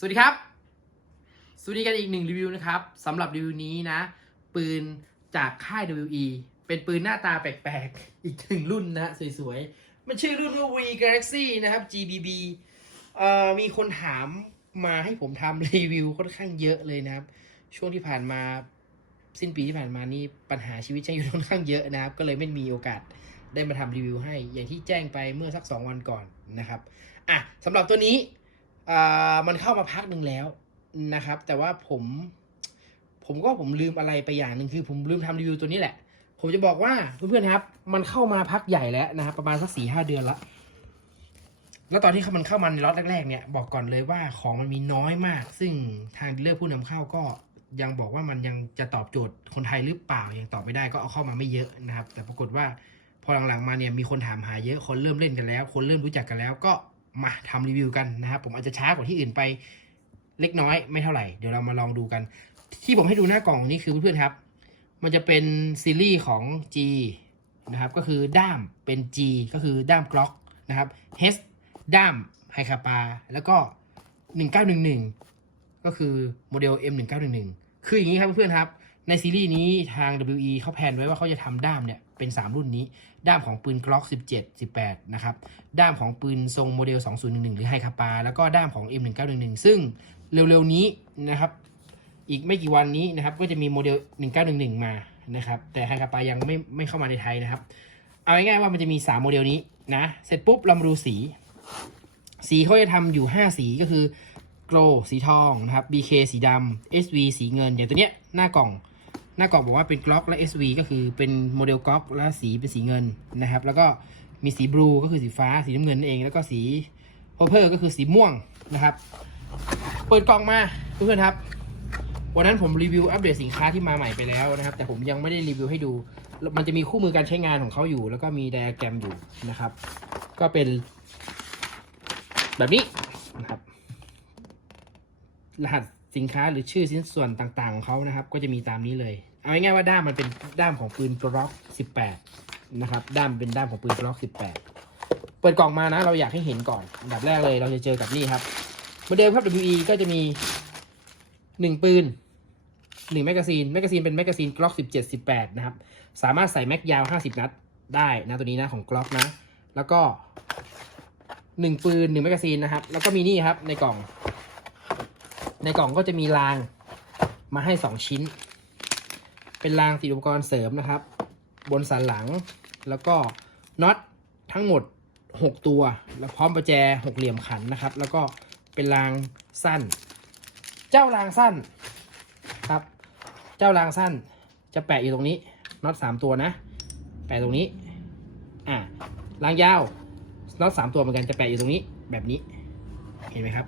สวัสดีครับ สวัสดีกันอีกหนึ่งรีวิวนะครับสำหรับรีวิวนี้นะ ปืนจากค่าย WE เป็นปืนหน้าตาแปลกๆ อีกหนึ่งรุ่นนะสวยๆ มันชื่อรุ่นว่า V Galaxy นะครับ GBB เอ่อมีคนถามมาให้ผมทำรีวิวค่อนข้างเยอะเลยนะครับ ช่วงที่ผ่านมาสิ้นปีที่ผ่านมานี่ปัญหาชีวิตใช้อยู่ค่อนข้างเยอะนะครับ ก็เลยไม่มีโอกาสได้มาทำรีวิวให้ อย่างที่แจ้งไปเมื่อสัก 2 วันก่อนนะครับอะสำหรับตัวนี้ อ่ามันเข้ามาพักหนึ่งแล้วนะครับ แต่ว่าผมผมก็ผมลืมอะไรไปอย่างหนึ่งคือ ผมลืมทำรีวิวตัวนี้แหละ ผมจะบอกว่าเพื่อนๆครับ มันเข้ามาพักใหญ่แล้วนะครับประมาณสักสี่ห้าเดือนละแล้วตอนที่มันเข้ามาในล็อตแรกๆเนี่ยบอกก่อนเลยว่าของมันมีน้อยมาก ซึ่งทางดีลเลอร์ผู้นำเข้าก็ยังบอกว่ามันยังจะตอบโจทย์คนไทยหรือเปล่ายังตอบไม่ได้ก็เอาเข้ามาไม่เยอะนะครับ แต่ปรากฏว่าพอหลังๆมาเนี่ยมีคนถามหาเยอะคนเริ่มเล่นกันแล้ว คนเริ่มรู้จักกันแล้วก็ มาทำรีวิวกันนะครับผมอาจจะช้ากว่าที่อื่นไปเล็กน้อยไม่เท่าไหร่เดี๋ยวเรามาลองดูกัน ที่ผมให้ดูหน้ากล่องนี้คือเพื่อนๆครับ มันจะเป็นซีรีส์ของ G นะครับก็คือด้ามเป็น G ก็คือด้ามกล็อกนะครับ H ด้ามไฮคาปาแล้วก็ 1911 ก็คือโมเดล M1911 คืออย่างนี้ครับเพื่อนๆครับ ในซีรีส์นี้ทาง WE เขาแพนไว้ว่าเขาจะทำด้ามเนี่ยเป็น 3 รุ่นนี้ ด้ามของปืนกล็อก17 18 นะครับ ด้ามของปืนทรงโมเดล 2011 หรือไฮคาปา แล้วก็ด้ามของ M1911 ซึ่งเร็วๆนี้นะครับ อีกไม่กี่วันนี้นะครับ ก็จะมีโมเดล 1911 มานะครับ แต่ไฮคาปายังไม่ไม่เข้ามาในไทยนะครับ เอาง่ายๆว่ามันจะมี 3 โมเดลนี้นะ เสร็จปุ๊บเรามาดูสี สีเขาจะทำอยู่ 5 สีก็คือ Glow สีทองนะครับ BK สีดำ SV สีเงิน อย่างตัวเนี้ยหน้ากล่อง หน้ากล่องบอกว่าเป็นกล็อกและ SV ก็คือเป็นโมเดลกล็อกและสีเป็นสีเงินนะครับ แล้วก็มีสีบลูก็คือสีฟ้าสีน้ำเงินนั่นเองแล้วก็สีเพอเพอร์ก็คือสีม่วงนะครับ เปิดกล่องมาเพื่อนๆครับ วันนั้นผมรีวิวอัปเดตสินค้าที่มาใหม่ไปแล้วนะครับ แต่ผมยังไม่ได้รีวิวให้ดู มันจะมีคู่มือการใช้งานของเขาอยู่ แล้วก็มีไดอะแกรมอยู่นะครับ ก็เป็น แบบนี้นะครับ รหัสสินค้าหรือชื่อชิ้นส่วนต่างๆของเขานะครับ ก็จะมีตามนี้เลย เอาง่ายๆว่าด้ามมันเป็นด้ามของปืนกล็อก18 นะครับ ด้ามเป็นด้ามของปืนกล็อก18 เปิดกล่องมานะ เราอยากให้เห็นก่อนอันดับแรกเลยเราจะเจอกับนี่ครับโมเดลครับ WE ก็จะมีหนึ่งปืนหนึ่งแมกกาซีนแมกกาซีนเป็นแมกกาซีนกล็อก17 18 นะครับ สามารถใส่แม็กยาว 50 นัดได้นะตัวนี้นะของกล็อกนะ แล้วก็หนึ่งปืนหนึ่งแมกกาซีนนะครับ แล้วก็มีนี่ครับในกล่อง ในกล่องก็จะมีรางมาให้สองชิ้น เป็นรางติดอุปกรณ์เสริมนะครับ บนสันหลัง แล้วก็น็อตทั้งหมด 6 ตัว แล้วพร้อมประแจหกเหลี่ยมขันนะครับ แล้วก็เป็นรางสั้น เจ้ารางสั้นครับ เจ้ารางสั้นจะแปะอยู่ตรงนี้น็อตสามตัวนะ แปะตรงนี้ อ่ารางยาวน็อตสามตัวเหมือนกันจะแปะอยู่ตรงนี้แบบนี้ เห็นไหมครับ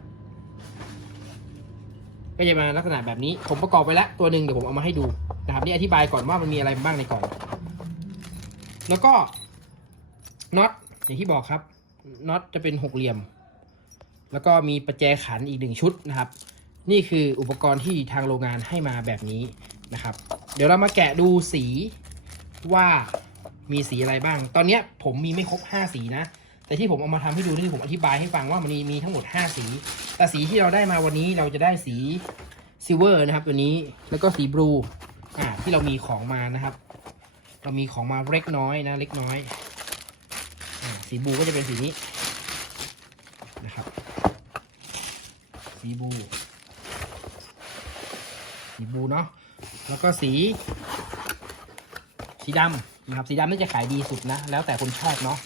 ก็จะมาลักษณะแบบนี้ ผมประกอบไปแล้วตัวหนึ่งเดี๋ยวผมเอามาให้ดู นะครับนี่อธิบายก่อนว่ามันมีอะไรบ้างในกล่อง แล้วก็น็อตอย่างที่บอกครับน็อตจะเป็นหกเหลี่ยม แล้วก็มีประแจขันอีกหนึ่งชุดนะครับ นี่คืออุปกรณ์ที่ทางโรงงานให้มาแบบนี้นะครับ เดี๋ยวเรามาแกะดูสีว่ามีสีอะไรบ้าง ตอนนี้ผมมีไม่ครบ 5 สีนะ แต่ที่ผมเอามาทำให้ดูนี่ผมอธิบายให้ฟังว่ามันมีมีทั้งหมด 5 สี แต่สีที่เราได้มาวันนี้เราจะได้สีซิลเวอร์นะครับตัวนี้ แล้วก็สีบลู อ่าที่เรามีของมานะครับ เรามีของมาเล็กน้อยนะ เล็กน้อยอสีบูก็จะเป็นสีนี้นะครับ สีบู สีบูเนาะแล้วก็สีสีดำนะครับสีดำน่าจะขายดีสุดนะ แล้วแต่คนชอบเนาะ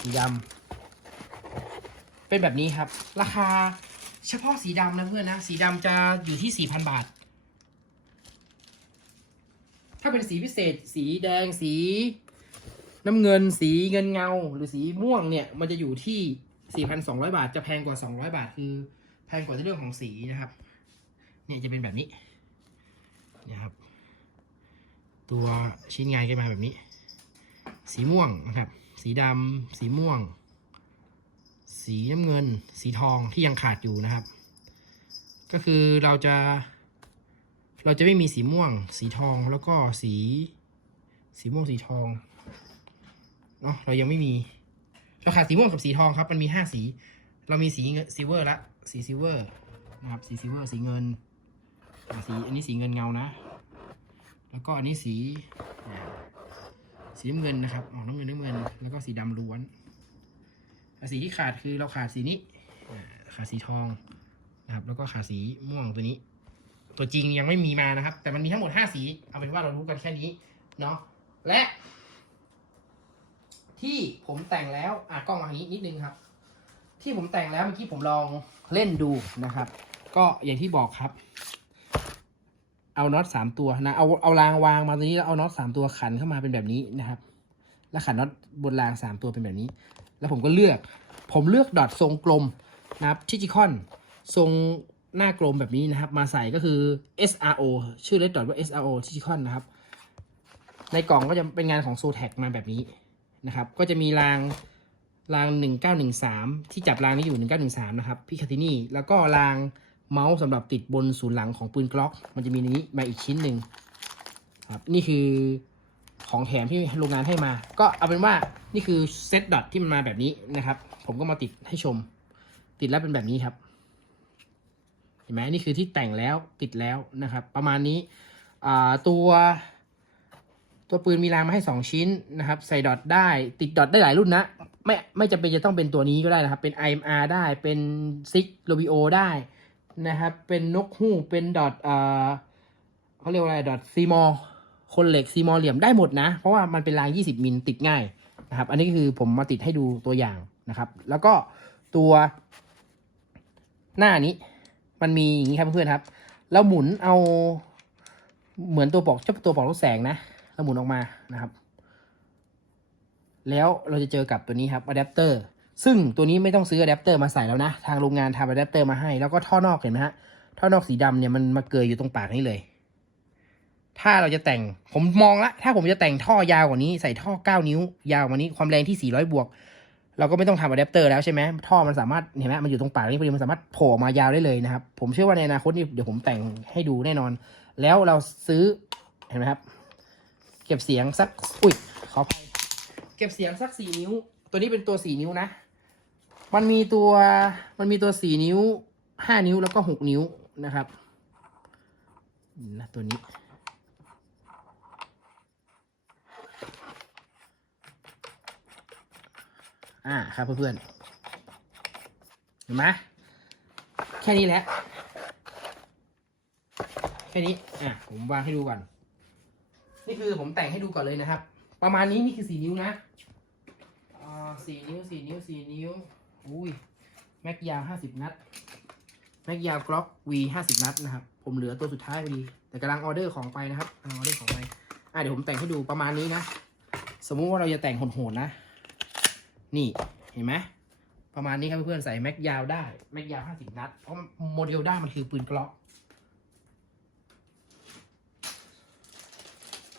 สีดำเป็นแบบนี้ครับ ราคาเฉพาะสีดำนะเพื่อนนะ สีดำจะอยู่ที่สี่พันบาท ถ้าเป็นสีพิเศษ สีแดงสี น้ำเงินสีเงินเงา หรือสีม่วงเนี่ย มันจะอยู่ที่สี่พันสองร้อยบาท จะแพงกว่าสองร้อยบาท คือ แพงกว่าในเรื่องของสีนะครับ เนี่ยจะเป็นแบบนี้นี่ยครับ ตัวชิ้นงานก็มาแบบนี้ สีม่วงนะครับ สีดำสีม่วง สีน้ำเงิน สีทองที่ยังขาดอยู่นะครับ ก็คือเราจะ เราจะไม่มีสีม่วง สีทองแล้วก็สี สีม่วงสีทองเนาะเรายังไม่มีเราขาดสีม่วงกับสีทองครับ มันมีห้าสี เรามีสีเงินซิเวอร์ละสีซิเวอร์นะครับสีซิเวอร์สีเงินสีอันนี้สีเงินเงานะ แล้วก็อันนี้สีสีน้ำเงินนะครับออกน้ำเงินน้ำเงิน แล้วก็สีดำล้วนสีที่ขาดคือเราขาดสีนี้ขาดสีทองนะครับ แล้วก็ขาดสีม่วงตัวนี้ ตัวจริงยังไม่มีมานะครับ แต่มันมีทั้งหมดห้าสี เอาเป็นว่าเรารู้กันแค่นี้เนาะและ ที่ผมแต่งแล้วอะกล้องมาทางนี้นิดนึงครับ ที่ผมแต่งแล้วเมื่อกี้ผมลองเล่นดูนะครับ ก็อย่างที่บอกครับ เอาน็อตสามตัวนะเอาเอารางวางมาตรงนี้แล้วเอาน็อตสามตัวขันเข้ามาเป็นแบบนี้นะครับ แล้วขันน็อตบนรางสามตัวเป็นแบบนี้ แล้วผมก็เลือก ผมเลือกดอททรงกลมนะครับทิจิคอนทรง หน้ากลมแบบนี้นะครับ มาใส่ก็คือ SRO ชื่อเลดดอทว่า SRO ทิจิคอนนะครับ ในกล่องก็จะเป็นงานของโซแท็กมาแบบนี้นะครับ ก็จะมีรางราง 1913 ที่จับรางนี้อยู่ 1913 นะครับพี่คาตินี่ แล้วก็รางเมาส์สำหรับติดบนศูนย์หลังของปืนกล็อก มันจะมีนี้มาอีกชิ้นหนึ่งครับนี่คือของแถมที่โรงงานให้มา ก็เอาเป็นว่านี่คือเซตดอทที่มันมาแบบนี้นะครับ ผมก็มาติดให้ชม ติดแล้วเป็นแบบนี้ครับ เห็นไหมนี่คือที่แต่งแล้วติดแล้วนะครับ ประมาณนี้ตัวตัวปืนมีรางมาให้ 2 ชิ้นนะครับ ใส่ดอทได้ติดดอทได้หลายรุ่นนะ ไม่ไม่จำเป็นจะต้องเป็นตัวนี้ก็ได้นะครับ เป็น IMR ได้เป็นซิกโรบิโอได้นะครับ เป็นนกฮูกเป็นดอทเอ่อเขาเรียกว่าอะไรดอทซีมอคนเหล็กซีมอเหลี่ยมได้หมดนะ เพราะว่ามันเป็นราง 20 มิลติดง่ายนะครับ อันนี้คือผมมาติดให้ดูตัวอย่างนะครับ แล้วก็ตัวหน้านี้ มันมีอย่างนี้ครับเพื่อนครับแล้วหมุนเอาเหมือนตัวบอกเจ้าตัวบอกรถแสงนะแล้วหมุนออกมานะครับ แล้วเราจะเจอกับตัวนี้ครับอะแดปเตอร์ซึ่งตัวนี้ไม่ต้องซื้ออะแดปเตอร์มาใส่แล้วนะ ทางโรงงานทำอะแดปเตอร์มาให้ แล้วก็ท่อนอกเห็นไหมฮะท่อนอกสีดำเนี่ยมันมาเกยอยู่ตรงปากนี้เลย ถ้าเราจะแต่งผมมองละถ้าผมจะแต่งท่อยาวกว่านี้ใส่ท่อ 9 นิ้วยาวกว่านี้ความแรงที่ 400 บวก เราก็ไม่ต้องทำอะแดปเตอร์แล้วใช่ไหมท่อมันสามารถเห็นไหมมันอยู่ตรงปากนี้พอดีมันสามารถโผล่มายาวได้เลยนะครับ ผมเชื่อว่าในอนาคตนี่เดี๋ยวผมแต่งให้ดูแน่นอน แล้วเราซื้อเห็นไหมครับ เก็บเสียงสักอุ้ยขออภัยเก็บเสียงสักสี่นิ้ว ตัวนี้เป็นตัวสี่นิ้วนะ มันมีตัวมันมีตัวสี่นิ้วห้านิ้วแล้วก็หกนิ้วนะครับนะตัวนี้ อ่าครับเพื่อนๆเห็นไหมแค่นี้แหละ แค่นี้ อะ ผมวางให้ดูก่อน นี่คือผมแต่งให้ดูก่อนเลยนะครับ ประมาณนี้นี่คือสี่นิ้วนะอ่าสี่นิ้วสี่นิ้วสี่นิ้ว อุ้ย แม็กยาวห้าสิบนัด แม็กยาวกล็อกวีห้าสิบนัดนะครับ ผมเหลือตัวสุดท้ายพอดี แต่กำลังออเดอร์ของไปนะครับกำลังออเดอร์ของไป อะเดี๋ยวผมแต่งให้ดูประมาณนี้นะ สมมุติว่าเราจะแต่งโหดๆนะ นี่เห็นไหมประมาณนี้ครับเพื่อนๆใส่แม็กยาวได้ แม็กยาวห้าสิบนัด เพราะโมเดลด้ามันคือปืนกล็อก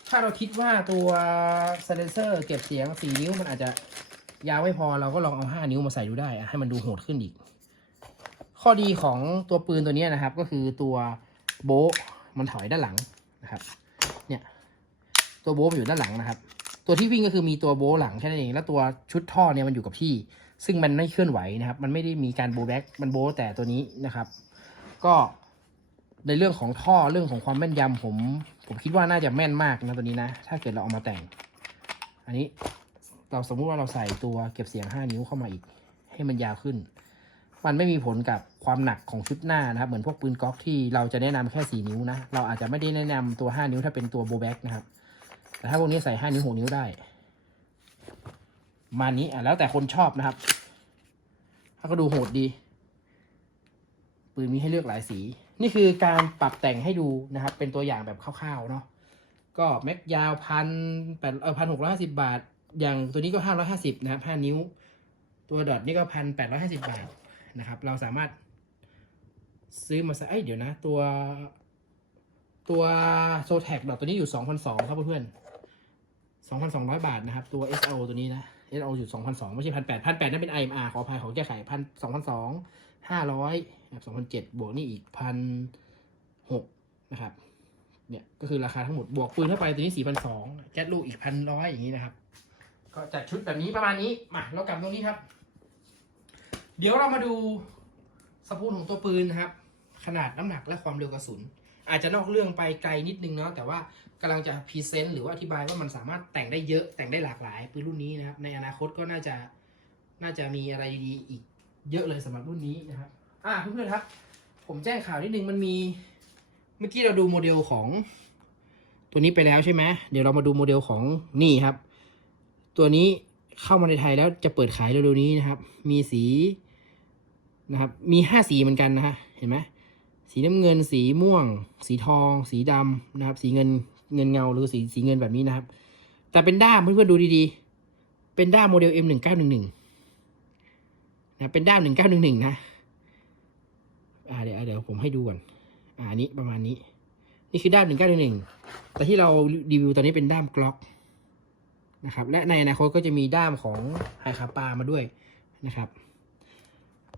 ถ้าเราคิดว่าตัวเซเลเซอร์เก็บเสียง4นิ้วมันอาจจะยาวไม่พอเราก็ลองเอา5นิ้วมาใส่ดูได้ ให้มันดูโหดขึ้นอีก ข้อดีของตัวปืนตัวนี้นะครับ ก็คือตัวโบะมันถอยด้านหลังนะครับ เนี่ย ตัวโบะมันอยู่ด้านหลังนะครับ ตัวที่วิ่งก็คือมีตัวโบหลังแค่นั้นเอง แล้วตัวชุดท่อเนี่ยมันอยู่กับที่ ซึ่งมันไม่เคลื่อนไหวนะครับ มันไม่ได้มีการโบแบ็กมันโบแต่ตัวนี้นะครับ ก็ในเรื่องของท่อเรื่องของความแม่นยำผม ผมคิดว่าน่าจะแม่นมากนะตัวนี้นะ ถ้าเกิดเราเอามาแต่ง อันนี้เราสมมุติว่าเราใส่ตัวเก็บเสียง 5 นิ้วเข้ามาอีก ให้มันยาวขึ้น มันไม่มีผลกับความหนักของชุดหน้านะครับ เหมือนพวกปืนก๊อกที่เราจะแนะนำแค่ 4 นิ้วนะ เราอาจจะไม่ได้แนะนำตัว 5 นิ้วถ้าเป็นตัวโบแบ็กนะครับ แต่ถ้าพวกนี้ใส่5นิ้ว6นิ้วได้ มานี้อะแล้วแต่คนชอบนะครับ ถ้าก็ดูโหดดี ปืนมีให้เลือกหลายสี นี่คือการปรับแต่งให้ดูนะครับ เป็นตัวอย่างแบบคร่าวๆเนาะก็แม็กยาวพันแปดเออพันหกร้อยห้าสิบาท อย่างตัวนี้ก็ห้าร้อยห้าสิบนะครับห้านิ้ว ตัวดอทนี่ก็พันแปดร้อยห้าสิบาทนะครับ เราสามารถซื้อมาใส่เดี๋ยวนะ ตัวตัวโซแท็กดอทตัวนี้อยู่สองพันสองครับเพื่อน สองพันสองร้อยบาทนะครับ ตัว SO ตัวนี้นะ SO อยู่สองพันสองไม่ใช่พันแปดพันแปดนั่นเป็น IMR ขออภัยของแก้ไขพันสองพันสองห้าร้อยสองพันเจ็ดบวกนี่อีกพันหกนะครับเนี่ยก็คือราคาทั้งหมดบวกปืนเข้าไปตัวนี้สี่พันสองแก๊สลูกอีกพันร้อยอย่างนี้นะครับ ก็จัดชุดแบบนี้ประมาณนี้มาเรากลับตรงนี้ครับ เดี๋ยวเรามาดูสปูลของตัวปืนนะครับ ขนาดน้ำหนักและความเร็วกระสุน อาจจะนอกเรื่องไปไกลนิดนึงเนาะแต่ว่ากำลังจะพรีเซนต์หรือว่าอธิบายว่ามันสามารถแต่งได้เยอะแต่งได้หลากหลายปืนรุ่นนี้นะครับในอนาคตก็น่าจะน่าจะมีอะไรดีอีกเยอะเลยสำหรับรุ่นนี้นะครับอ่าเพื่อนๆครับ ผมแจ้งข่าวนิดนึงมันมีเมื่อกี้เราดูโมเดลของตัวนี้ไปแล้วใช่ไหมเดี๋ยวเรามาดูโมเดลของนี่ครับ ตัวนี้เข้ามาในไทยแล้วจะเปิดขายเร็วๆนี้นะครับ มีสีนะครับ มีห้าสีเหมือนกันนะฮะเห็นไหม สีน้ำเงิน สีม่วง สีทอง สีดำนะครับ สีเงินเงินเงาหรือสีสีเงินแบบนี้นะครับ แต่เป็นด้ามเพื่อนๆดูดีๆ เป็นด้ามโมเดล M หนึ่งเก้าหนึ่งหนึ่งนะเป็นด้ามหนึ่งเก้าหนึ่งหนึ่งนะอ่าเดี๋ยวเดี๋ยวผมให้ดูก่อนอ่าอันนี้ประมาณนี้ นี่คือด้ามหนึ่งเก้าหนึ่งหนึ่งแต่ที่เรารีวิวตอนนี้เป็นด้ามกล็อกนะครับ และในอนาคตก็จะมีด้ามของไฮคาปามาด้วยนะครับ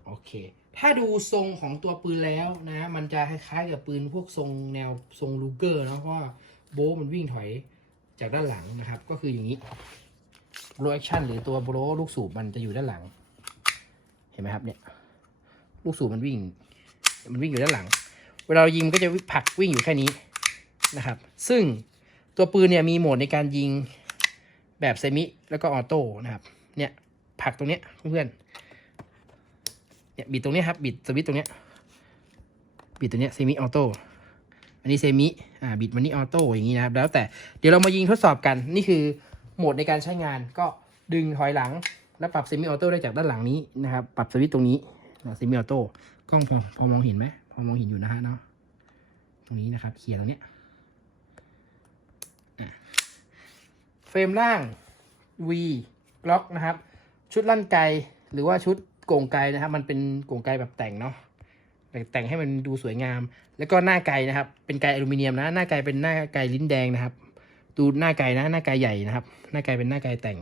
โอเค ถ้าดูทรงของตัวปืนแล้วนะ มันจะคล้ายๆกับปืนพวกทรงแนวทรงลูเกอร์นะเพราะว่าโบว์มันวิ่งถอยจากด้านหลังนะครับ ก็คืออย่างนี้โบว์แอคชั่นหรือตัวโบว์ลูกสูบมันจะอยู่ด้านหลัง เห็นไหมครับเนี่ยลูกสูบมันวิ่ง มันวิ่งอยู่ด้านหลัง เวลาเรายิงมันก็จะผลักวิ่งอยู่แค่นี้นะครับ ซึ่งตัวปืนเนี่ยมีโหมดในการยิงแบบเซมิแล้วก็ออโต้นะครับ เนี่ยผลักตรงเนี้ยเพื่อนๆ เนี่ยบิดตรงนี้ครับบิดสวิตตรงเนี้ยบิดตรงเนี้ยเซมิออโต้อันนี้เซมิอ่าบิดมันนี่ออโต้อย่างนี้นะครับ แล้วแต่เดี๋ยวเรามายิงทดสอบกันนี่คือโหมดในการใช้งานก็ดึงถอยหลัง แล้วปรับเซมิออโต้ได้จากด้านหลังนี้นะครับ ปรับสวิตตรงนี้เซมิออโต้กล้องพอพอมองเห็นไหมพอมองเห็นอยู่นะฮะเนาะตรงนี้นะครับเคลียร์ตรงเนี้ยเฟรมล่าง V ล็อกนะครับ ชุดลั่นไกหรือว่าชุด โก่งไกนะครับ มันเป็นโก่งไกแบบแต่งเนาะแต่งให้มันดูสวยงาม แล้วก็หน้าไกนะครับ เป็นไกอลูมิเนียมนะ หน้าไกเป็นหน้าไกลิ้นแดงนะครับ ดูหน้าไกนะ หน้าไกใหญ่นะครับ หน้าไกเป็นหน้าไกแต่ง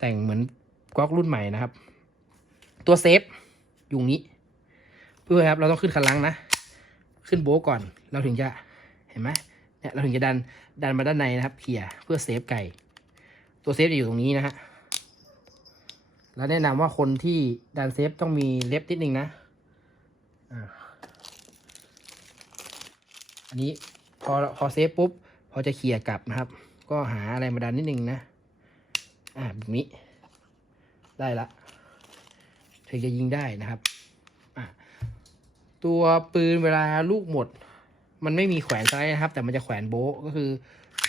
แต่งเหมือนก๊อกรุ่นใหม่นะครับ ตัวเซฟอยู่นี้ เพื่อครับ เราต้องขึ้นคันลังนะ ขึ้นโบก่อน เราถึงจะเห็นไหมเนี่ยเราถึงจะดันดันมาด้านในนะครับเขี่ยเพื่อเซฟไก่ ตัวเซฟจะอยู่ตรงนี้นะฮะ แล้วแนะนำว่าคนที่ดันเซฟต้องมีเล็บนิดนึงนะอันนี้พอพอเซฟปุ๊บ พอจะเขี่ยกลับนะครับ ก็หาอะไรมาดันนิดนึงนะ อ่าแบบนี้ ได้ละถึงจะยิงได้นะครับ อะตัวปืนเวลาลูกหมด มันไม่มีแขวนสไลด์นะครับ แต่มันจะแขวนโบก็คือ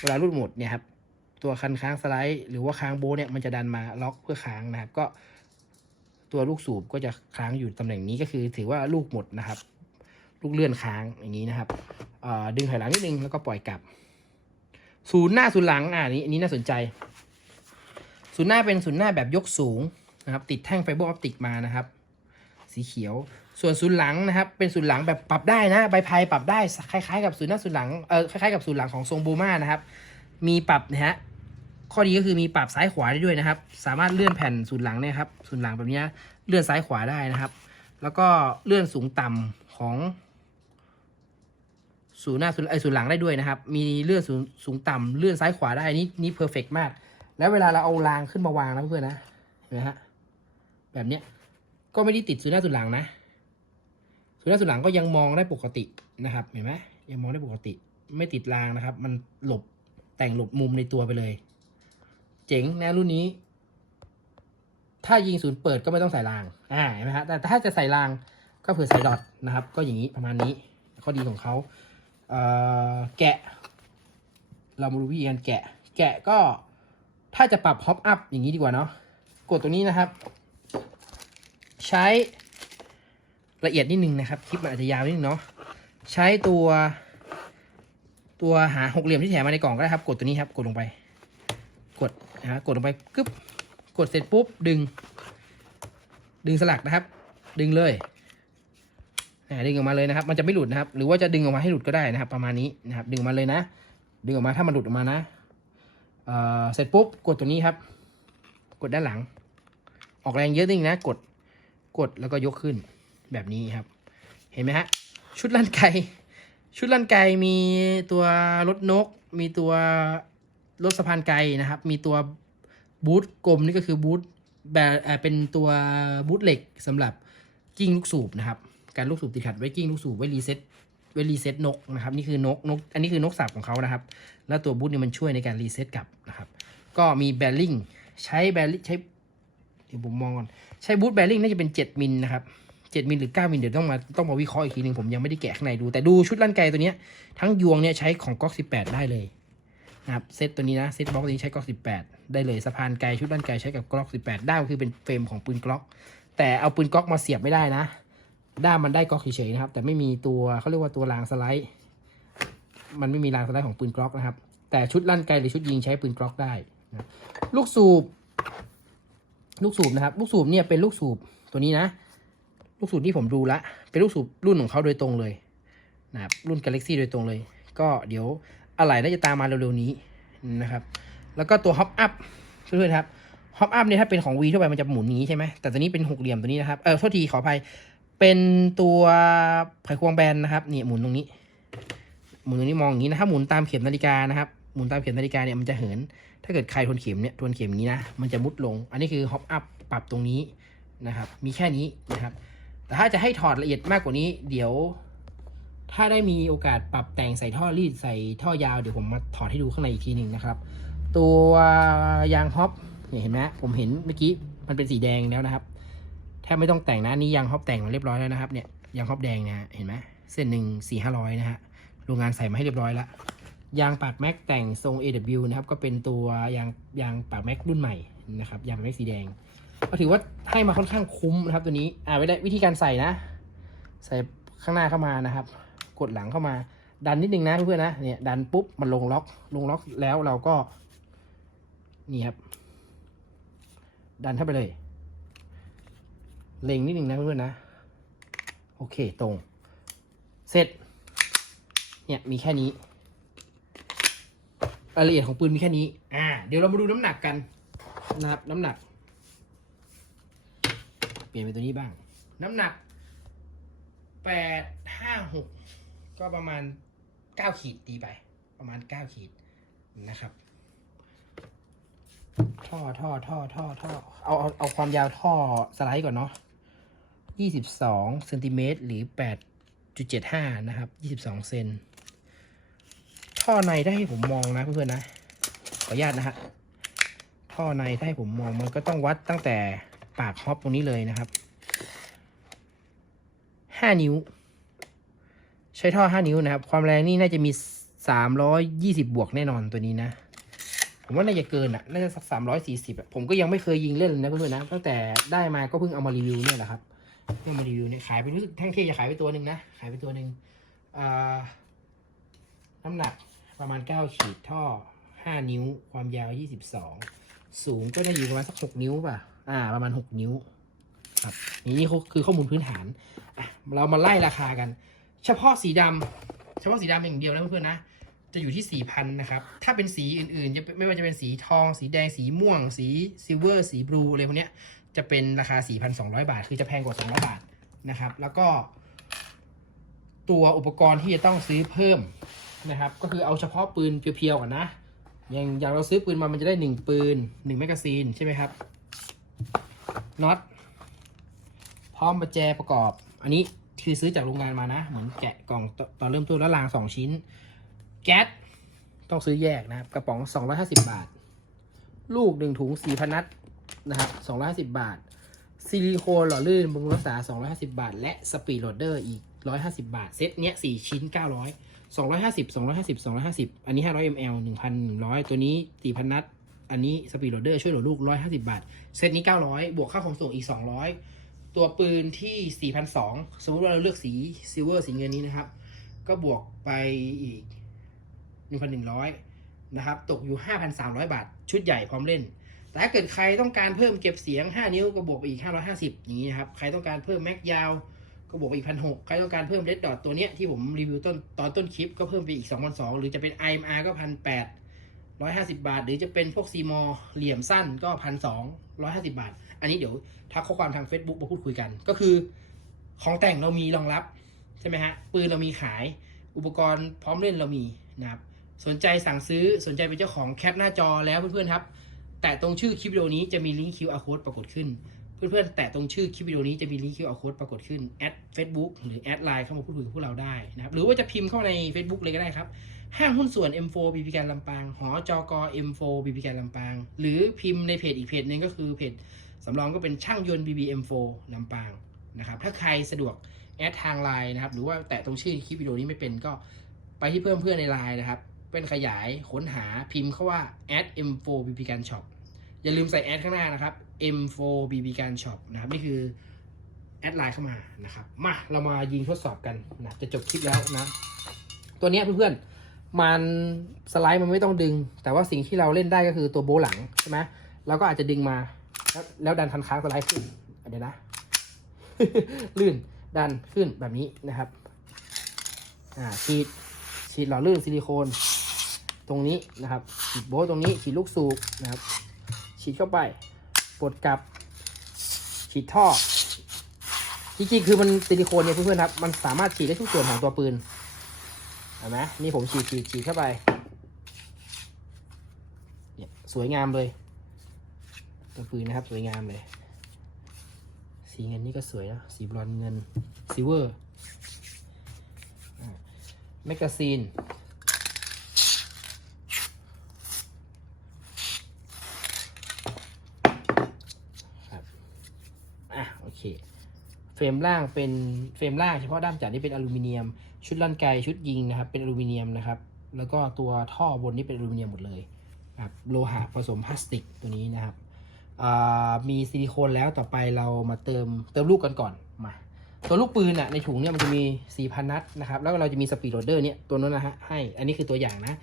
เวลาลูกหมดเนี่ยครับ ตัวคันค้างสไลด์ หรือว่าค้างโบเนี่ยมันจะดันมาล็อกเพื่อค้างนะครับ ก็ ตัวลูกสูบก็จะค้างอยู่ตำแหน่งนี้ก็คือ ถือว่าลูกหมดนะครับ ลูกเลื่อนค้างอย่างนี้นะครับดึงถอยหลังนิดนึงแล้วก็ปล่อยกลับ ศูนย์หน้าศูนย์หลังอ่านี้อันนี้น่าสนใจ ศูนย์หน้าเป็นศูนย์หน้าแบบยกสูงนะครับ ติดแท่งไฟเบอร์ออปติกมานะครับ สีเขียว ส่วนศูนย์หลังนะครับ เป็นศูนย์หลังแบบปรับได้นะใบพายปรับได้คล้ายๆกับศูนย์หน้าศูนย์หลังเออคล้ายๆกับศูนย์หลังของทรงโบมานะครับ มีปรับนะฮะ ข้อดีก็คือมีปรับซ้ายขวาได้ด้วยนะครับ สามารถเลื่อนแผ่นศูนย์หลังเนี่ยครับศูนย์หลังแบบนี้เลื่อนซ้ายขวาได้นะครับ แล้วก็เลื่อนสูงต่ำของศูนย์หน้าศูนย์ไอยศูนย์หลังได้ด้วยนะครับ มีเลื่อนสูงสูงต่ำเลื่อนซ้ายขวาได้นี่นี่เพอร์เฟกมาก แล้วเวลาเราเอารางขึ้นมาวางนะเพื่อนนะเห็นไหมฮะแบบเนี้ยก็ไม่ได้ติดศูนย์หน้าศูนย์หลังนะศูนย์หน้าศูนย์หลังก็ยังมองได้ปกตินะครับ เห็นไหมยังมองได้ปกติ ไม่ติดรางนะครับ มันหลบแต่งหลบมุมในตัวไปเลย เจ๋งนะรุ่นนี้ ถ้ายิงศูนย์เปิดก็ไม่ต้องใส่ราง อ่าเห็นไหมฮะแต่ถ้าจะใส่รางก็เผื่อใส่ดอทนะครับ ก็อย่างนี้ประมาณนี้ ข้อดีของเขาเอ่อแกะ เรามาดูวิธีการแกะ แกะก็ถ้าจะปรับฮอปอัพอย่างนี้ดีกว่าเนาะกดตรงนี้นะครับ ใช้ละเอียดนิดนึงนะครับ คลิปมันอาจจะยาวนิดนึงเนาะใช้ตัวตัวหาหกเหลี่ยมที่แถมมาในกล่องก็ได้ครับ กดตัวนี้ครับ กดลงไป กด นะฮะกดลงไปกึ๊บกดเสร็จปุ๊บดึง ดึงสลักนะครับ ดึงเลยดึงออกมาเลยนะครับ มันจะไม่หลุดนะครับ หรือว่าจะดึงออกมาให้หลุดก็ได้นะครับ ประมาณนี้นะครับ ดึงออกมาเลยนะ ดึงออกมาถ้ามันหลุดออกมานะเเสร็จปุ๊บกดตัวนี้ครับ กดด้านหลัง ออกแรงเยอะนิงนะ กดกดแล้วก็ยกขึ้นแบบนี้ครับ เห็นไหมฮะชุดลั่นไกชุดลั่นไกมีตัวรถนก มีตัว รถสะพานไกนะครับ มีตัวบูทกลมนี่ก็คือบูทแบบเป็นตัวบูทเหล็กสำหรับกิ้งลูกสูบนะครับ การลูกสูบติดขัดไว้กิ้งลูกสูบไว้รีเซ็ตไว้รีเซ็ตนกนะครับนี่คือนกนก อันนี้คือนกสับของเขานะครับ แล้วตัวบูทเนี่ยมันช่วยในการรีเซ็ตกลับนะครับ ก็มีแบริ่งใช้แบริ่งใช้เดี๋ยวผมมองก่อนใช้บูทแบริ่งน่าจะเป็น7มิลนะครับ7มิลหรือ9มิลเดี๋ยวต้องมาต้องมาวิเคราะห์อีกทีหนึ่งผมยังไม่ได้แกะข้างในดู แต่ดูชุดลั่นไกตัวนี้ทั้งยวงเนี่ยใช้ของก๊อก18 ได้เลย นะครับเซตตัวนี้นะเซตบล็อกนี้ใช้ก๊อก 18 ได้เลยสะพานไกชุดลั่นไกใช้กับก๊อก 18 ด้ามคือเป็นเฟรมของปืนกล็อก แต่เอาปืนก๊อกมาเสียบไม่ได้นะ ด้ามมันได้ก๊อกเฉยๆนะครับ แต่ไม่มีตัวเขาเรียกว่าตัวรางสไลด์ มันไม่มีรางสไลด์ของปืนกล็อกนะครับ แต่ชุดลั่นไกหรือชุดยิงใช้ปืนกล็อกได้นะลูกสูบ ลูกสูบนะครับ ลูกสูบเนี่ยเป็นลูกสูบตัวนี้นะ ลูกสูบที่ผมดูละเป็นลูกสูบรุ่นของเขาโดยตรงเลยนะครับรุ่น Galaxy โดยตรงเลย ก็เดี๋ยว อะไรน่าจะตามมาเร็วๆนี้นะครับ แล้วก็ตัว Hop Up เพื่อนๆครับ Hop Up เนี่ยถ้าเป็นของ V ทั่วไปมันจะหมุนนี้ใช่ไหมแต่ตัวนี้เป็นหกเหลี่ยมตัวนี้นะครับ เออโทษทีขออภัย เป็นตัวไขควงแบนนะครับเนี่ยหมุนตรงนี้ หมุนตรงนี้มองอย่างนี้นะถ้าหมุนตามเข็มนาฬิกานะครับ หมุนตามเข็มนาฬิกาเนี่ยมันจะเหิน ถ้าเกิดใครทวนเข็มเนี่ยทวนเข็มอย่างนี้นะ มันจะมุดลง อันนี้คือ hop up ปรับตรงนี้นะครับ มีแค่นี้นะครับ แต่ถ้าจะให้ถอดละเอียดมากกว่านี้ เดี๋ยว ถ้าได้มีโอกาสปรับแต่งใส่ท่อรีดใส่ท่อยาวเดี๋ยวผมมาถอดให้ดูข้างในอีกทีหนึ่งนะครับ ตัวยางฮอปเนี่ยเห็นไหมผมเห็นเมื่อกี้มันเป็นสีแดงแล้วนะครับแทบไม่ต้องแต่งนะนี่ยางฮอปแต่งมาเรียบร้อยแล้วนะครับเนี่ยยางฮอปแดงนะฮะเห็นไหมเส้นหนึ่งสี่ห้าร้อยนะฮะโรงงานใส่มาให้เรียบร้อยแล้วยางปากแม็กแต่งทรง AW นะครับก็เป็นตัวยางยางปากแม็กรุ่นใหม่นะครับยางปากแม็กสีแดงก็ถือว่าให้มาค่อนข้างคุ้มนะครับตัวนี้อ่าไว้ได้วิธีการใส่นะ ใส่ข้างหน้าเข้ามานะครับ กดหลังเข้ามา ดันนิดนึงนะเพื่อนๆนะเนี่ยดันปุ๊บมันลงล็อกลงล็อกแล้วเราก็นี่ครับดันเข้าไปเลย เล็งนิดนึงนะเพื่อนๆนะ โอเคตรง เสร็จ เนี่ยมีแค่นี้รายละเอียดของปืนมีแค่นี้ อ่า เดี๋ยวเรามาดูน้ำหนักกันนะครับน้ำหนัก เปลี่ยนเป็นตัวนี้บ้าง น้ำหนักแปดห้าหก ก็ประมาณเก้าขีดตีไป ประมาณเก้าขีดนะครับ ท่อท่อท่อท่อท่อเอาเอาเอาความยาวท่อสไลด์ก่อนเนาะยี่สิบสองเซนติเมตรหรือแปดจุดเจ็ดห้านะครับยี่สิบสองเซนท่อในถ้าให้ผมมองนะเพื่อนๆนะขออนุญาตนะฮะท่อในถ้าให้ผมมองมันก็ต้องวัดตั้งแต่ปากฮอปตรงนี้เลยนะครับห้านิ้ว ใช้ท่อห้านิ้วนะครับ ความแรงนี่น่าจะมีสามร้อยยี่สิบบวกแน่นอนตัวนี้นะ ผมว่าน่าจะเกินอะ น่าจะสักสามร้อยสี่สิบอะ ผมก็ยังไม่เคยยิงเล่นเลยนะเพื่อนๆนะ ตั้งแต่ได้มาก็เพิ่งเอามารีวิวเนี่ยแหละครับ เพิ่งมารีวิวเนี่ยขายไปรู้สึกแท่งเทจะขายไปตัวหนึ่งนะ ขายไปตัวหนึ่งอ่าน้ำหนักประมาณ 9 ขีดท่อ 5 นิ้ว ความยาว 22 สูงก็ได้อยู่ประมาณสัก 6 นิ้วป่ะ อ่า ประมาณ 6 นิ้ว ครับ นี่คือข้อมูลพื้นฐานอะเรามาไล่ราคากัน เฉพาะสีดำเฉพาะสีดำอย่างเดียวนะเพื่อนๆนะ จะอยู่ที่4,000นนะครับ ถ้าเป็นสีอื่นๆ จะไม่ว่าจะเป็นสีทอง สีแดง สีม่วง สีซิลเวอร์ สีบลูอะไรพวกเนี้ย จะเป็นราคา 4,200 บาท คือจะแพงกว่า 200 บาทนะครับ แล้วก็ ตัวอุปกรณ์ที่จะต้องซื้อเพิ่มนะครับ ก็คือเอาเฉพาะปืนเพียวๆก่อนนะ อย่างอย่างเราซื้อปืนมา มันจะได้หนึ่งปืนหนึ่งแมกกาซีนใช่ไหมครับ น็อต พร้อมประแจประกอบ อันนี้ คือซื้อจากโรงงานมานะ เหมือนแกะกล่องตตอนเริ่มต้นแล้วรางสองชิ้น แก๊สต้องซื้อแยกนะครับ กระป๋อง 250 บาท ลูกหนึ่งถุง4,000นัดนะครับ250 บาท ซิลิโคนหล่อลื่นบำรุงรักษา 250 บาท และสปีดโหลดเดอร์อีก 150 บาท เซตเนี้ย4ชิ้น 900 250 250 250 อันนี้ 500 ml 1,100 ตัวนี้ 4,000 นัด อันนี้สปีดโหลดเดอร์ช่วยโหลดลูก 150 บาท เซตนี้ 900 บวกค่าขนส่งอีก 200 ตัวปืนที่ 4,200 สมมติว่าเราเลือกสีซิลเวอร์สีเงินนี้นะครับ ก็บวกไปอีก 1,100 นะครับ ตกอยู่ 5,300 บาท ชุดใหญ่พร้อมเล่น แต่ถ้าเกิดใครต้องการเพิ่มเก็บเสียง 5 นิ้วก็บวกไปอีก 550 อย่างนี้นะครับ ใครต้องการเพิ่มแม็กยาวก็บวกไปอีกพันหกใครต้องการเพิ่มเลดดอทตัวเนี้ยที่ผมรีวิวต้นตอนต้นคลิปก็เพิ่มไปอีกสองพันสองหรือจะเป็น IMR ก็พันแปด ร้อยห้าสิบาท หรือจะเป็นพวกซีมอเหลี่ยมสั้นก็พันสองร้อยห้าสิบาท อันนี้เดี๋ยวทักข้อความทาง Facebook มาพูดคุยกัน ก็คือ ของแต่งเรามีรองรับ ใช่ไหมฮะ ปืนเรามีขาย อุปกรณ์พร้อมเล่นเรามีนะครับ สนใจสั่งซื้อสนใจเป็นเจ้าของแคปหน้าจอแล้วเพื่อนๆครับ แต่ตรงชื่อคลิปวิดีโอนี้จะมีลิงก์ QR code ปรากฏขึ้น เพื่อนๆ แตะตรงชื่อคลิปวิดีโอนี้จะมีลิงก์ QR code ปรากฏขึ้นแอด Facebook หรือแอดไลน์เข้ามาพูดคุยกับพวกเราได้นะครับหรือว่าจะพิมพ์เข้าใน Facebook เลยก็ได้ครับ ห้างหุ้นส่วน M4 บีพีการลำปาง หอจกอ M4 บีพีการลำปาง หรือพิมพ์ในเพจอีกเพจหนึ่งก็คือเพจสำรองก็เป็นช่างยนต์ BBM4 ลำปางนะครับถ้าใครสะดวกแอดทางไลน์นะครับหรือว่าแตะตรงชื่อคลิปวิดีโอนี้ไม่เป็นก็ไปที่เพิ่มเพื่อนในไลน์นะครับเป็นขยายค้นหาพิมพ์เข้าว่า add M4 BB การช็อป อย่าลืมใส่แอดข้างหน้านะครับ M4 BB การช็อปนะครับนี่คือแอดไลน์เข้ามานะครับมาเรามายิงทดสอบกันนะจะจบคลิปแล้วนะ ตัวนี้เพื่อนๆมันสไลด์มันไม่ต้องดึง แต่ว่าสิ่งที่เราเล่นได้ก็คือตัวโบว์หลังใช่ไหมเราก็อาจจะดึงมา แล้วแล้วดันทันค้างสไลด์ขึ้นเดี๋ยวนะ ลื่นดันขึ้นแบบนี้นะครับอ่าฉีดฉีดหล่อลื่นซิลิโคน ตรงนี้นะครับฉีดโบว์ตรงนี้ฉีดลูกสูบนะครับ ฉีดเข้าไปกดกลับ ฉีดท่อ จริงๆ คือมันซิลิโคนเนี่ยเพื่อนๆครับ มันสามารถฉีดได้ทุกส่วนของตัวปืน เห็นไหมนี่ผมฉีดฉีดฉีดเข้าไป เนี่ยสวยงามเลย ตัวปืนนะครับสวยงามเลย สีเงินนี่ก็สวยนะ สีบรอนเงินซิเวอร์แมกกาซีน ครับ อะ โอเค เฟรมล่างเป็นเฟรมล่างเฉพาะด้ามจับนี่เป็นอลูมิเนียม ชุดลั่นไกชุดยิงนะครับ เป็นอลูมิเนียมนะครับ แล้วก็ตัวท่อบนนี่เป็นอลูมิเนียมหมดเลยครับโลหะผสมพลาสติกตัวนี้นะครับมีซิลิโคนแล้วต่อไปเรามาเติมเติมลูกกันก่อนมาตัวลูกปืนอะในถุงเนี่ยมันจะมี 4,000 นัดนะครับแล้วเราจะมีสปีดโรเดอร์เนี่ยตัวนั้นนะฮะให้ อันนี้คือตัวอย่างนะ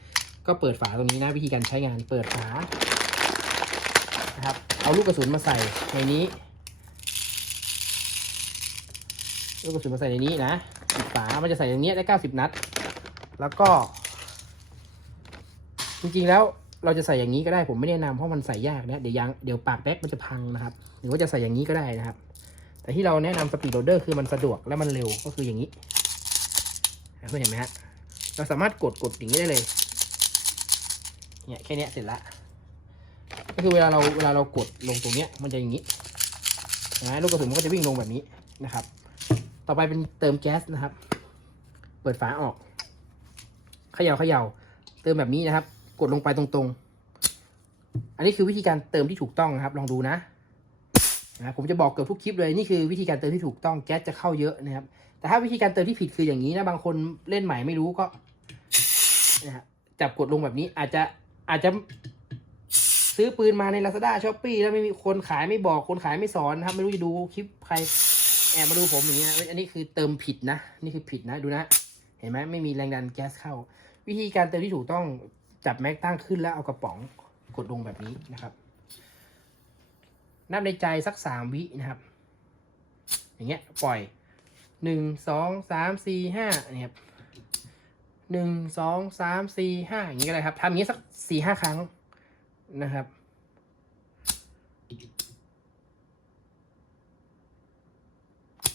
ก็เปิดฝาตรงนี้นะวิธีการใช้งานเปิดฝานะครับเอาลูกกระสุนมาใส่ในนี้ ลูกกระสุนมาใส่ในนี้นะปิดฝามันจะใส่อย่างเงี้ได้90นัด แล้วก็ จริงๆแล้วเราจะใส่อย่างนี้ก็ได้ผมไม่แนะนำเพราะมันใส่ยากนะเดี๋ยวยางเดี๋ยวปากแบ็กมันจะพังนะครับ หรือว่าจะใส่อย่างนี้ก็ได้นะครับ แต่ที่เราแนะนำสปีดโรเดอร์คือมันสะดวกและมันเร็วก็คืออย่างนี้เพื่อนเห็นไหมฮะเราสามารถกดกดอย่างนี้ได้เลยเนี่ยแค่นี้เสร็จละก็คือเวลาเราเวลาเรากดลงตรงเนี้ยมันจะอย่างนี้นะลูกกระสุนมันก็จะวิ่งลงแบบนี้นะครับ ต่อไปเป็นเติมแก๊สนะครับ เปิดฝาออกเขย่าเขย่าเติมแบบนี้นะครับ กดลงไปตรงๆ อันนี้คือวิธีการเติมที่ถูกต้องนะครับ ลองดูนะนะผมจะบอกเกือบทุกคลิปเลยนี่คือวิธีการเติมที่ถูกต้องแก๊สจะเข้าเยอะนะครับ แต่ถ้าวิธีการเติมที่ผิดคืออย่างนี้นะบางคนเล่นใหม่ไม่รู้ก็นะฮะจับกดลงแบบนี้อาจจะอาจจะซื้อปืนมาใน Lazada s h o p e e แล้วไม่มีคนขายไม่บอกคนขายไม่สอนนะครับ ไม่รู้จะดูคลิปใคร แอบมาดูผมอย่างเงี้ยอันนี้คือเติมผิดนะ นี่คือผิดนะดูนะ เห็นไหมไม่มีแรงดันแก๊สเข้า วิธีการเติมที่ถูกต้องจับแม็กตั้งขึ้นแล้วเอากระป๋องกดลงแบบนี้นะครับ นับในใจสักสามวินะครับ อย่างเงี้ยปล่อยหนึ่งสองสามสี่ห้าเนี่ยครับหนึ่งสองสามสี่ห้าอย่างงี้ก็ได้ครับทำอย่างงี้สักสี่ห้าครั้งนะครับ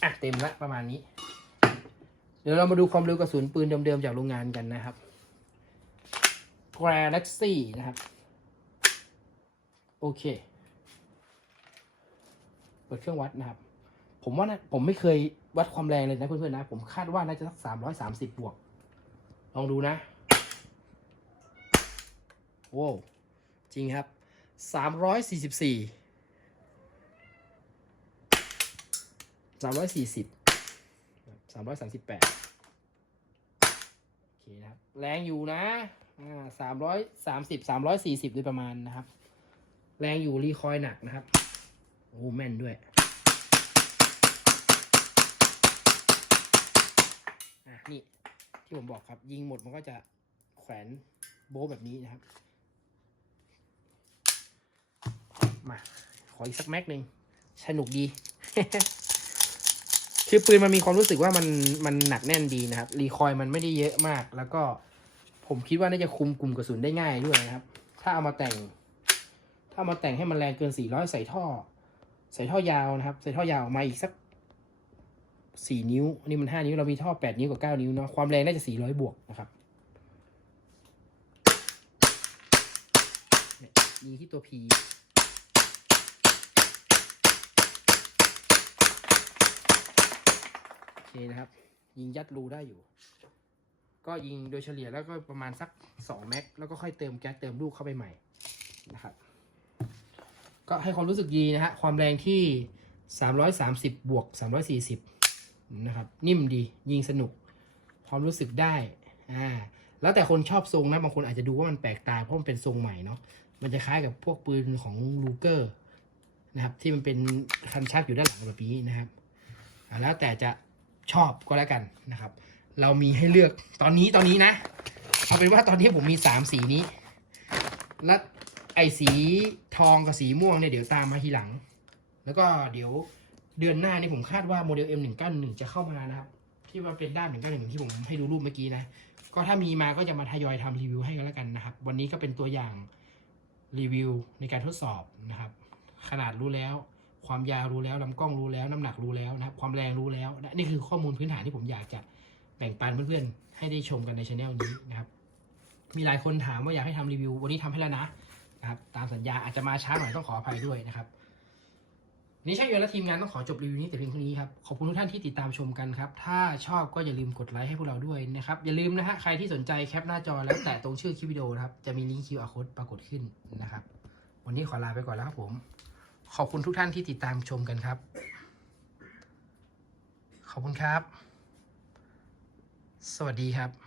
อะเต็มละประมาณนี้ เดี๋ยวเรามาดูความเร็วกระสุนปืนเดิมๆจากโรงงานกันนะครับ Galaxy นะครับ โอเค เปิดเครื่องวัดนะครับ ผมว่านะผมไม่เคยวัดความแรงเลยนะเพื่อนๆนะ ผมคาดว่าน่าจะสักสามร้อยสามสิบบวก ลองดูนะโว้จริงครับสามร้อยสี่สิบสี่ สามร้อยสี่สิบสามร้อยสามสิบแปดโอเคนะครับ แรงอยู่นะ อ่าสามร้อยสามสิบสามร้อยสี่สิบโดยประมาณนะครับ แรงอยู่รีคอยล์หนักนะครับ โอ้แม่นด้วยอะนี่ที่ผมบอกครับ ยิงหมดมันก็จะแขวนโบ๊แบบนี้นะครับ มา ขออีกสักแม็กหนึ่งสนุกดี คือปืนมันมีความรู้สึกว่ามันมันหนักแน่นดีนะครับ รีคอยมันไม่ได้เยอะมาก แล้วก็ผมคิดว่าน่าจะคุมกลุ่มกระสุนได้ง่ายด้วยนะครับ ถ้าเอามาแต่ง ถ้าเอามาแต่งให้มันแรงเกิน 400 ใส่ท่อ ใส่ท่อยาวนะครับ ใส่ท่อยาวออกมาอีกสัก 4 นิ้วอันนี้มัน 5 นิ้ว เรามีท่อ 8 นิ้วกับ 9 นิ้วเนาะ ความแรงน่าจะ 400 บวกนะครับเนี่ยดีที่ตัว P นี่นะครับ ยิงยัดรูได้อยู่ ก็ยิงโดยเฉลี่ยแล้วก็ประมาณสักสองแม็ก แล้วก็ค่อยเติมแก๊สเติมลูกเข้าไปใหม่นะครับ ก็ให้ความรู้สึกดีนะฮะ ความแรงที่ 330 บวก 340 นะครับ นิ่มดียิงสนุก ความรู้สึกได้อ่าแล้วแต่คนชอบทรงนะบางคนอาจจะดูว่ามันแปลกตาเพราะมันเป็นทรงใหม่เนาะมันจะคล้ายกับพวกปืนของลูเกอร์นะครับ ที่มันเป็นคันชักอยู่ด้านหลังแบบนี้นะครับอ่าแล้วแต่จะ ชอบก็แล้วกันนะครับ เรามีให้เลือกตอนนี้ตอนนี้นะ เอาเป็นว่าตอนนี้ผมมีสามสีนี้ และไอสีทองกับสีม่วงเนี่ยเดี๋ยวตามมาทีหลัง แล้วก็เดี๋ยวเดือนหน้านี่ผมคาดว่าโมเดล M191 จะเข้ามานะครับ ที่มันเป็นด้าน191 ที่ผมให้ดูรูปเมื่อกี้นะ ก็ถ้ามีมาก็จะมาทยอยทำรีวิวให้กันแล้วกันนะครับ วันนี้ก็เป็นตัวอย่างรีวิวในการทดสอบนะครับ ขนาดรู้แล้ว ความยาวรู้แล้วลำกล้องรู้แล้วน้ำหนักรู้แล้วนะครับ ความแรงรู้แล้วนะนี่คือข้อมูลพื้นฐานที่ผมอยากจะแบ่งปันเพื่อนๆให้ได้ชมกันในช anel นี้นะครับ มีหลายคนถามว่าอยากให้ทำรีวิว วันนี้ทำให้แล้วนะนะครับ ตามสัญญาอาจจะมาช้าหน่อยต้องขออภัยด้วยนะครับนี่ช่างยนและทีมงานต้องขอจบรีวิวนี้แต่เพียงเท่านี้ครับ ขอบคุณทุกท่านที่ติดตามชมกันครับ ถ้าชอบก็อย่าลืมกดไลค์ให้พวกเราด้วยนะครับ อย่าลืมนะฮะใครที่สนใจแคปหน้าจอแล้วแตะตรงชื่อคลิปวิดีโอนะครับ จะมีลิงก์ QR code ปรากฏขึ้นนะครับ วันนี้ขอลาไปก่อนแล้วครับผม ขอบคุณทุกท่านที่ติดตามชมกันครับ ขอบคุณครับ สวัสดีครับ